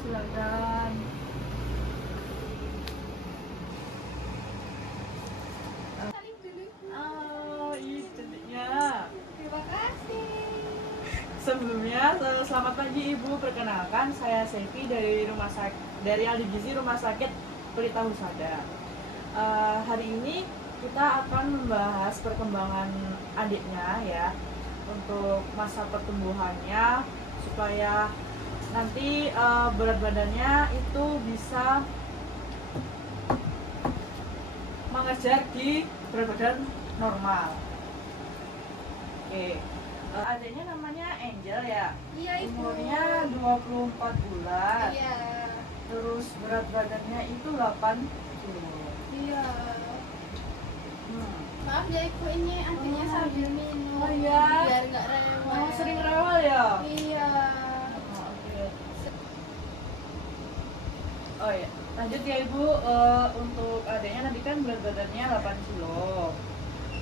silakan. Saling dulu. Oh, ini cantiknya. Terima kasih. Sebelumnya, selamat pagi Ibu. Perkenalkan, saya Sevi dari Ahli Gizi Rumah Sakit Pelita Husada. Hari ini kita akan membahas perkembangan adiknya ya, untuk masa pertumbuhannya supaya nanti berat badannya itu bisa mengejar di berat badan normal. Oke. Adiknya namanya Angel ya. Iya, Ibu. Umurnya 24 bulan. Iya. Terus berat badannya itu 8 kilo. Iya. Hmm. Maaf ya Ibu, ini adiknya sambil minum. Oh iya. Biar nggak rewel. Oh, sering rewel ya? Iya. Oh, oke. Oh ya, lanjut ya Ibu. Untuk adiknya nanti kan berat badannya 8 kilo.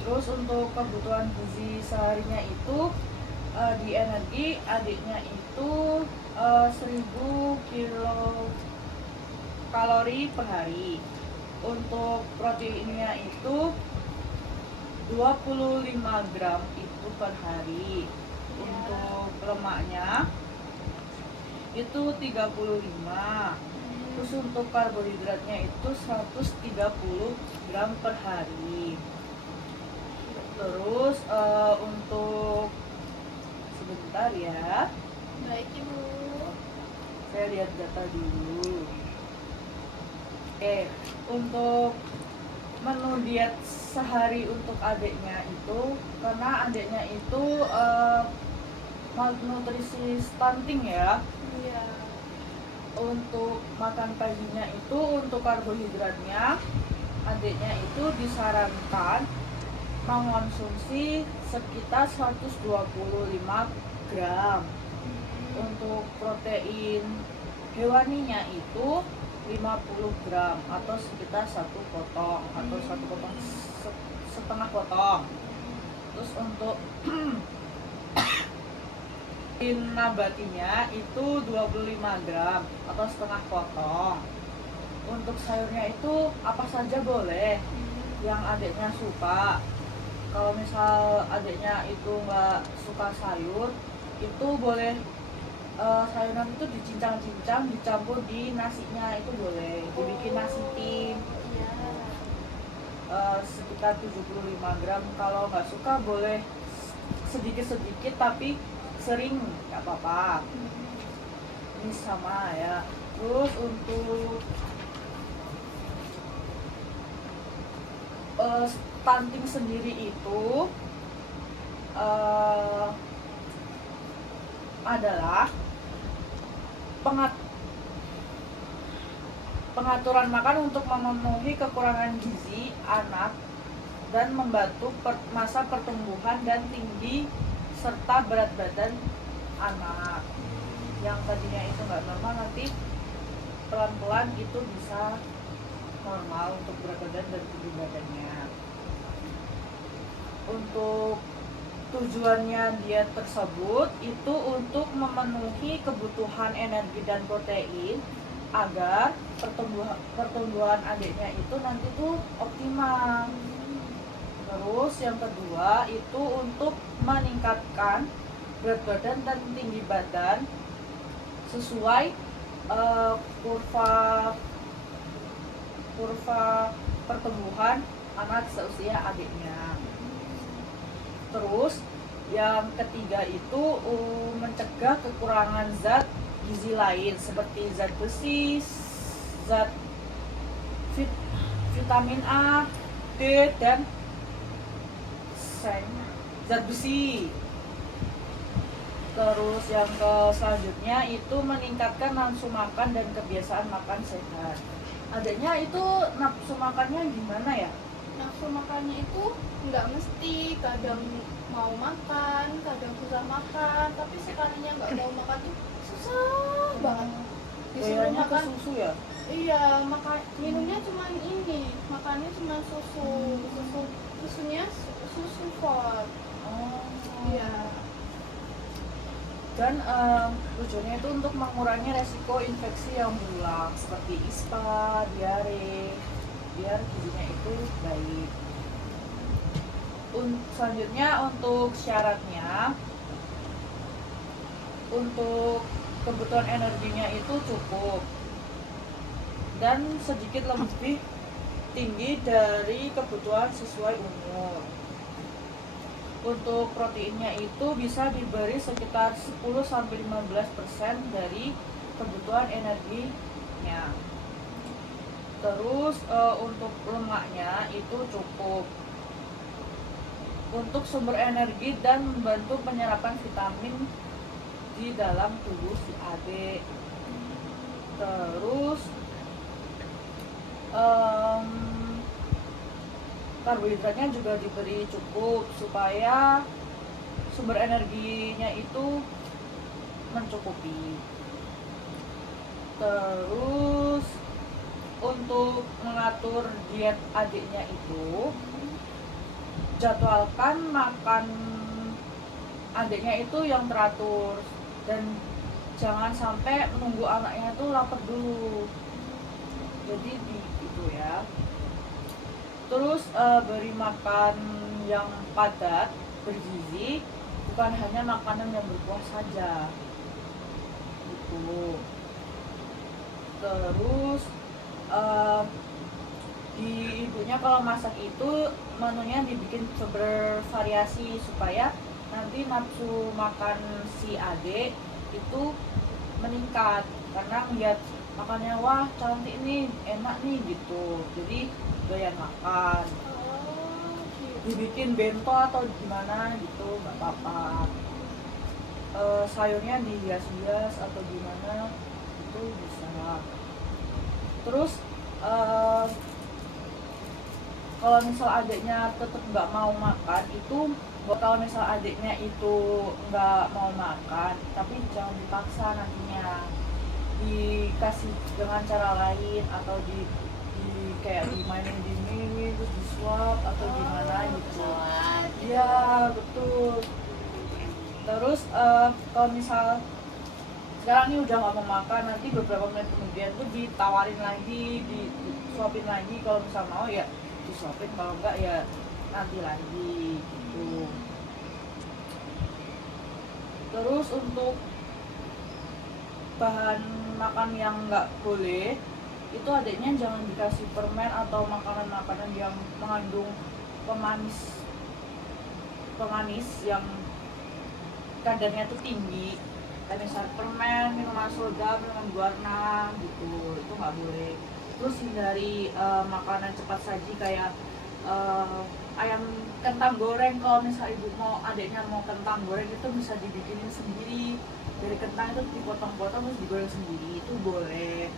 Terus untuk kebutuhan gizi seharinya itu di energi adiknya itu 1000 kilo kalori per hari. Untuk proteinnya itu 25 gram itu per hari. Untuk lemaknya itu 35. Terus untuk karbohidratnya itu 130 gram per hari. Terus untuk sebentar ya, Baik Ibu. saya lihat data dulu. Oke, untuk menu diet sehari untuk adiknya itu, karena adiknya itu malnutrisi stunting ya. Iya. Untuk makan paginya itu untuk karbohidratnya adiknya itu disarankan mengonsumsi sekitar 125 gram. Untuk protein hewaninya itu 50 gram atau sekitar satu potong atau setengah potong. Terus untuk protein nabatinya itu 25 gram atau setengah potong. Untuk sayurnya itu apa saja boleh yang adiknya suka. Kalau misal adiknya itu nggak suka sayur, itu boleh sayuran itu dicincang-cincang, dicampur di nasinya, itu boleh dibikin nasi tim Iya. sekitar 75 gram. Kalau nggak suka boleh sedikit-sedikit tapi sering, nggak apa-apa. Ini sama ya. Terus untuk stunting sendiri itu adalah pengaturan makan untuk memenuhi kekurangan gizi anak dan membantu masa pertumbuhan dan tinggi serta berat badan anak. Yang tadinya itu nggak normal nanti pelan-pelan itu bisa normal untuk berat badan dan tinggi badannya. Untuk tujuannya diet tersebut itu untuk memenuhi kebutuhan energi dan protein agar pertumbuhan adiknya itu nanti tuh optimal. Terus yang kedua itu untuk meningkatkan berat badan dan tinggi badan sesuai kurva pertumbuhan anak seusia adiknya. Terus yang ketiga itu mencegah kekurangan zat gizi lain seperti zat besi, zat vitamin A, D, dan zat besi. Terus yang selanjutnya itu meningkatkan nafsu makan dan kebiasaan makan sehat. Adanya itu nafsu makannya gimana ya? Nafsu makannya itu nggak mesti, kadang mau makan, kadang susah makan, tapi sekalinya nggak mau makan tuh susah banget. Disuruh Kayaknya ke makan, susu ya? iya, makan minumnya cuma ini, makannya cuma susunya susu fort. Oh. Iya. Dan tujuannya itu untuk mengurangi resiko infeksi yang berulang seperti ispa, diare, biar gizinya itu baik. Selanjutnya untuk syaratnya, untuk kebutuhan energinya itu cukup dan sedikit lebih tinggi dari kebutuhan sesuai umur. Untuk proteinnya itu bisa diberi sekitar 10-15% dari kebutuhan energinya. Terus untuk lemaknya itu cukup untuk sumber energi dan membantu penyerapan vitamin di dalam tubuh si adik. Terus karbohidratnya juga diberi cukup supaya sumber energinya itu mencukupi. Terus untuk mengatur diet adiknya itu, jadwalkan makan adiknya itu yang teratur dan jangan sampai menunggu anaknya itu lapar dulu. Jadi itu ya. Terus beri makan yang padat, bergizi, bukan hanya makanan yang berkuah saja. Gitu. Terus di ibunya kalau masak itu menunya dibikin bervariasi supaya nanti nafsu makan si adik itu meningkat karena ngeliat makannya wah cantik nih, enak nih gitu. Jadi doyan makan. Oh, gitu. Dibikin bento atau gimana gitu nggak apa-apa. Sayurnya dihias-hias atau gimana itu bisa. Terus kalau misal adiknya tetap nggak mau makan itu, kalau misal adiknya itu nggak mau makan tapi jangan dipaksa, nantinya dikasih dengan cara lain atau di kayak dimainin dingin terus disuap atau gimana gitu. Iya betul. Terus kalau misal sekarang ini udah nggak mau makan, nanti beberapa menit kemudian tuh ditawarin lagi, disuapin lagi. Kalau misal mau ya disuapin, kalau enggak ya nanti lagi gitu. Terus untuk bahan makan yang nggak boleh itu adiknya jangan dikasih permen atau makanan-makanan yang mengandung pemanis yang kadarnya tuh tinggi, kayak misal permen, minuman soda, minuman berwarna gitu, itu nggak boleh. Terus hindari makanan cepat saji kayak ayam kentang goreng. Kalau misal ibu mau, adiknya mau kentang goreng itu bisa dibikinin sendiri dari kentang, itu dipotong-potong terus digoreng sendiri, itu boleh.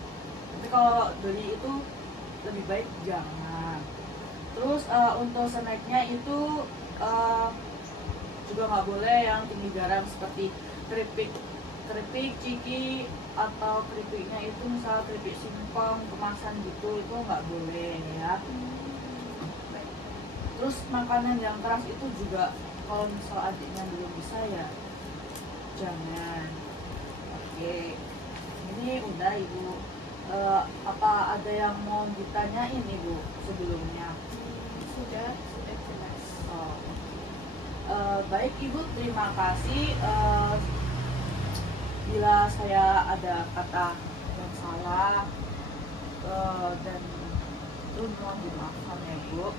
Tapi kalau beli itu lebih baik jangan. Terus untuk snacknya itu juga nggak boleh yang tinggi garam seperti keripik, ciki, atau keripiknya itu misal keripik singkong kemasan gitu, itu nggak boleh ya. Terus makanan yang keras itu juga kalau misal adiknya belum bisa ya jangan. Oke, ini udah ibu. Apa ada yang mau ditanyain ibu sebelumnya? Sudah jelas. Oh. Baik ibu, terima kasih. Bila saya ada kata yang salah dan itu mohon dimaafkan ya bu.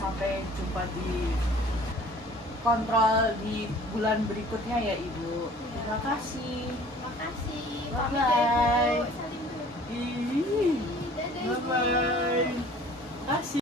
Sampai jumpa di kontrol di bulan berikutnya ya ibu. Terima kasih. Makasih. Bye-bye. Pamit ya, Ibu. Salim dulu. Ih, Dadah, bye Ibu. bye. Kasih.